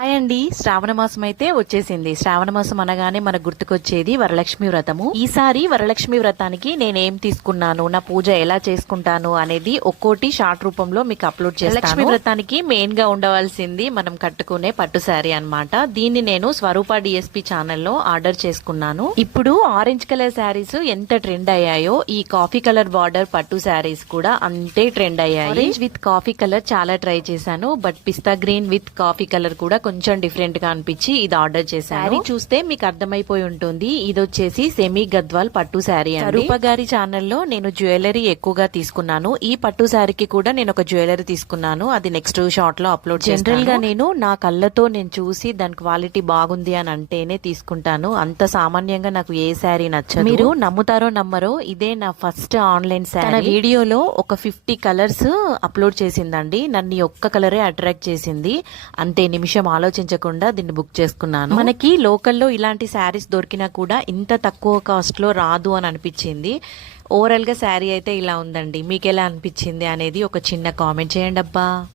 Hi అండి, శ్రావణ మాసం అయితే వచ్చేసింది. శ్రావణ మాసం అనగానే మనకు గుర్తుకొచ్చేది వరలక్ష్మి వ్రతము. ఈసారి వరలక్ష్మి వ్రతానికి నేనేం తీసుకున్నాను, నా పూజ ఎలా చేసుకుంటాను అనేది ఒక్కోటి షార్ట్ రూపంలో మీకు అప్లోడ్ చేస్తాను. లక్ష్మి వ్రతానికి మెయిన్ గా ఉండవలసింది మనం కట్టుకునే పట్టు శారీ అన్నమాట. దీన్ని నేను స్వరూప డిఎస్పి ఛానల్లో ఆర్డర్ చేసుకున్నాను. ఇప్పుడు ఆరెంజ్ కలర్ శారీస్ ఎంత ట్రెండ్ అయ్యాయో ఈ కాఫీ కలర్ బార్డర్ పట్టు శారీస్ కూడా అంతే ట్రెండ్ అయ్యాయి. ఆరెంజ్ విత్ కాఫీ కలర్ చాలా ట్రై చేశాను, but pista green with coffee colour కూడా కొంచెం డిఫరెంట్ గా అనిపించి ఇది ఆర్డర్ చేశాను. చూస్తే మీకు అర్థమైపోయి ఉంటుంది, ఇది వచ్చేసి సెమీ గద్వాల్ పట్టు శారీ. రూప గారి ఛానల్లో నేను జ్యువెలరీ ఎక్కువగా తీసుకున్నాను. ఈ పట్టు శారీకి కూడా నేను ఒక జ్యువెలరీ తీసుకున్నాను, అది నెక్స్ట్ షార్ట్ లో అప్లోడ్ చేస్తాను. జనరల్ గా నేను నా కళ్ళతో నేను చూసి దాని క్వాలిటీ బాగుంది అని అంటేనే తీసుకుంటాను. అంత సామాన్యంగా నాకు ఏ శారీ నచ్చదు. మీరు నమ్ముతారో నమ్మరో, ఇదే నా ఫస్ట్ ఆన్లైన్ శారీ. తన వీడియోలో ఒక 50 కలర్స్ అప్లోడ్ చేసిందండి. నన్ను ఒక్క కలరే అట్రాక్ట్ చేసింది. అంతే, నిమిషం ఆలోచించకుండా దీన్ని బుక్ చేసుకున్నాను. మనకి లోకల్లో ఇలాంటి శారీస్ దొరికినా కూడా ఇంత తక్కువ కాస్ట్ లో రాదు అని అనిపించింది. ఓవరాల్ గా శారీ అయితే ఇలా ఉందండి. మీకు ఎలా అనిపించింది అనేది ఒక చిన్న కామెంట్ చేయండి అబ్బా.